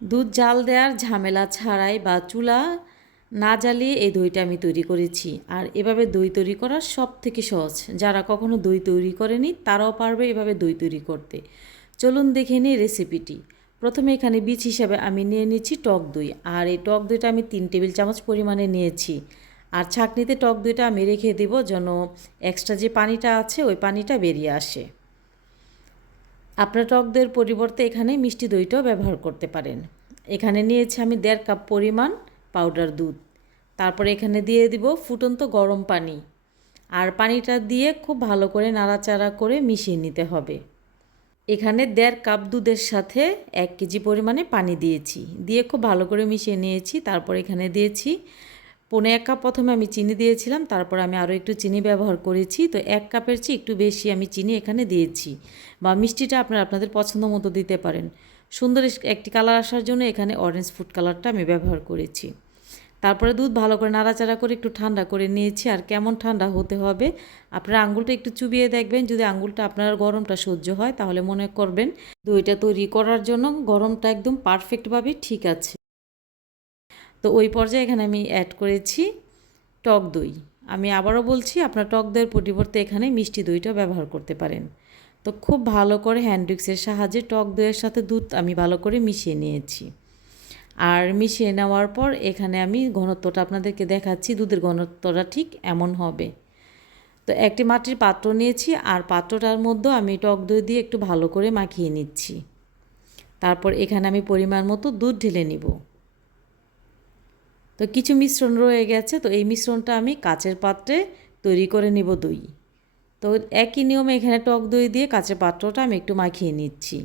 দুধ জাল দেওয়ার ঝামেলা ছাড়াই বা চুলা না জ্বালিয়ে এই দইটা আমি তৈরি করেছি। আর এভাবে দই তৈরি করা সব থেকে সহজ। যারা কখনো দই তৈরি করেনি, তারাও পারবে এভাবে দই তৈরি করতে। চলুন দেখে নিই রেসিপিটি। প্রথমে এখানে বীজ হিসাবে আমি নিয়ে নিচ্ছি টক দই। আর এই টক দইটা আমি তিন টেবিল চামচ পরিমাণে নিয়েছি। আর ছাঁকনিতে টক দইটা আমি রেখে দেবো যেন এক্সট্রা যে পানিটা আছে, ওই পানিটা বেরিয়ে আসে। আপনার টক দইয়ের পরিবর্তে এখানে মিষ্টি দইটাও ব্যবহার করতে পারেন। এখানে নিয়েছি আমি দেড় কাপ পরিমাণ পাউডার দুধ। তারপরে এখানে দিয়ে দিব ফুটন্ত গরম পানি। আর পানিটা দিয়ে খুব ভালো করে নাড়াচাড়া করে মিশিয়ে নিতে হবে। এখানে দেড় কাপ দুধের সাথে এক কেজি পরিমাণে পানি দিয়েছি। দিয়ে খুব ভালো করে মিশিয়ে নিয়েছি। তারপর এখানে দিয়েছি পনে এক কাপ প্রথমে আমি চিনি দিয়েছিলাম, তারপর আমি আরও একটু চিনি ব্যবহার করেছি। তো এক কাপের চেয়ে একটু বেশি আমি চিনি এখানে দিয়েছি বা মিষ্টিটা আপনারা আপনাদের পছন্দ মতো দিতে পারেন। সুন্দর একটি কালার আসার জন্য এখানে অরেঞ্জ ফুড কালারটা আমি ব্যবহার করেছি। তারপরে দুধ ভালো করে নাড়াচাড়া করে একটু ঠান্ডা করে নিয়েছি, আর কেমন ঠান্ডা হতে হবে আপনার আঙুলটা একটু চুবিয়ে দেখবেন, যদি আঙুলটা আপনার গরমটা সহ্য হয় তাহলে মনে করবেন দইটা তৈরি করার জন্য গরমটা একদম পারফেক্টভাবে ঠিক আছে। তো ওই পর্যায়ে এখানে আমি অ্যাড করেছি টক দই। আমি আবারও বলছি, আপনার টক দইয়ের পরিবর্তে এখানে মিষ্টি দইটা ব্যবহার করতে পারেন। তো খুব ভালো করে হ্যান্ডউইক্সের সাহায্যে টক দইয়ের সাথে দুধ আমি ভালো করে মিশিয়ে নিয়েছি। আর মিশিয়ে নেওয়ার পর এখানে আমি ঘনত্বটা আপনাদেরকে দেখাচ্ছি, দুধের ঘনত্বটা ঠিক এমন হবে। তো একটি মাটির পাত্র নিয়েছি, আর পাত্রটার মধ্যে আমি টক দই দিয়ে একটু ভালো করে মাখিয়ে নিচ্ছি। তারপর এখানে আমি পরিমাণ মতো দুধ ঢেলে নিব। তো কিছু মিশ্রণ রয়ে গেছে, তো এই মিশ্রণটা আমি কাচের পাত্রে তৈরি করে নিব দই। তো একই নিয়মে এখানে টক দই দিয়ে কাঁচের পাত্রটা আমি একটু মাখিয়ে নিচ্ছি।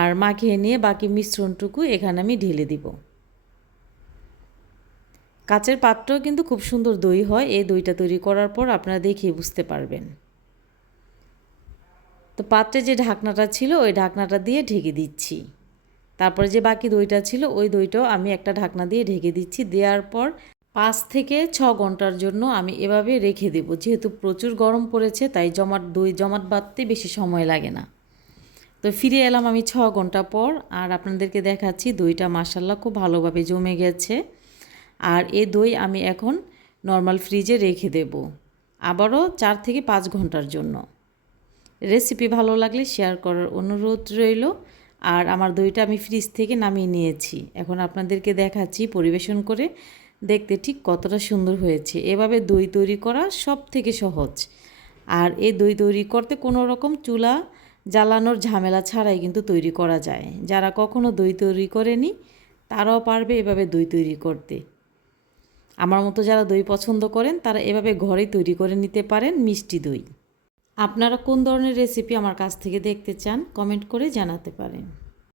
আর মাখিয়ে নিয়ে বাকি মিশ্রণটুকু এখানে আমি ঢেলে দিব। কাচের পাত্রও কিন্তু খুব সুন্দর দই হয়, এই দইটা তৈরি করার পর আপনারা দেখিয়ে বুঝতে পারবেন। তো পাত্রে যে ঢাকনাটা ছিল, ওই ঢাকনাটা দিয়ে ঢেকে দিচ্ছি। তারপরে যে বাকি দইটা ছিল, ওই দইটাও আমি একটা ঢাকনা দিয়ে ঢেকে দিচ্ছি। দেওয়ার পর পাঁচ থেকে ছ ঘণ্টার জন্য আমি এভাবে রেখে দেব। যেহেতু প্রচুর গরম পড়েছে, তাই জমাট, দই জমাট বাঁধতে বেশি সময় লাগে না। তো ফিরে এলাম আমি ছ ঘণ্টা পর, আর আপনাদেরকে দেখাচ্ছি দইটা মাসাল্লা খুব ভালোভাবে জমে গেছে। আর এ দই আমি এখন নর্মাল ফ্রিজে রেখে দেব, আবারও চার থেকে পাঁচ ঘণ্টার জন্য। রেসিপি ভালো লাগলে শেয়ার করার অনুরোধ রইল। আর আমার দইটা আমি ফ্রিজ থেকে নামিয়ে নিয়েছি। এখন আপনাদেরকে দেখাচ্ছি পরিবেশন করে। দেখতে ঠিক কতটা সুন্দর হয়েছে। এভাবে দই তৈরি করা সব থেকে সহজ। আর এই দই তৈরি করতে কোনো রকম চুলা জ্বালানোর ঝামেলা ছাড়াই কিন্তু তৈরি করা যায়। যারা কখনো দই তৈরি করেনি, তারাও পারবে এভাবে দই তৈরি করতে। আমার মতো যারা দই পছন্দ করেন, তারা এভাবে ঘরেই তৈরি করে নিতে পারেন মিষ্টি দই। আপনারা কোন ধরনের রেসিপি আমার কাছ থেকে দেখতে চান কমেন্ট করে জানাতে পারেন।